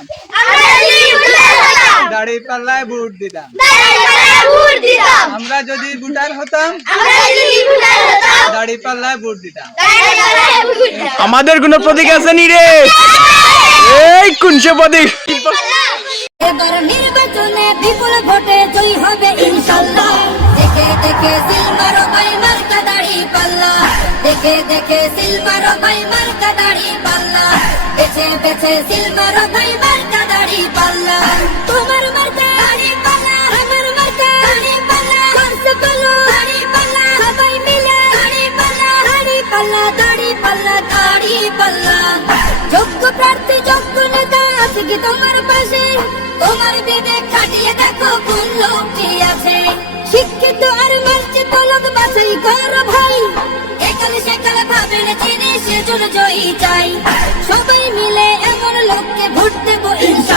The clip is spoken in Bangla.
হতাম, দাড়ি পাল্লায় ভোট দিতাম। আমরা যদি ভোটার হতাম, দাড়ি পাল্লায় ভোট দিতাম। আমাদের কোন প্রতীক আছে নি রে? এই কোন সে প্রতীক? এবার নির্বাচনে বিপুল ভোটে জয়ী হবে ইনশাআল্লাহ। দেখে দেখে সিলমার ভাই মার্কা দাড়ি পাল্লা, দেখে দেখে সিলমার ভাই মার্কা দাড়ি পাল্লা, বেছে বেছে সিলমার ভাই মার্কা দাড়ি পাল্লা। তোমার মার্কা দাড়ি পাল্লা, আমার মার্কা দাড়ি পাল্লা, করছে বলো দাড়ি পাল্লা, সবাই মিলে দাড়ি পাল্লা, দাড়ি পাল্লা, দাড়ি পাল্লা, দাড়ি পাল্লা। যোগ্য প্রার্থী যোগ্য নেতা আছে কি তোমার পাশে? তোমার বিবেক খাটিয়ে দেখো কোন লোকটি আছে। শিক্ষিত আর মার্জিত লোক বাছাই করো ভাই, একালে সেকালে ভাবেন চিনি সেজন্য জয়ী চাই। সবাই মিলে এমন লোককে ভোট দেবো ইনশাআল্লাহ।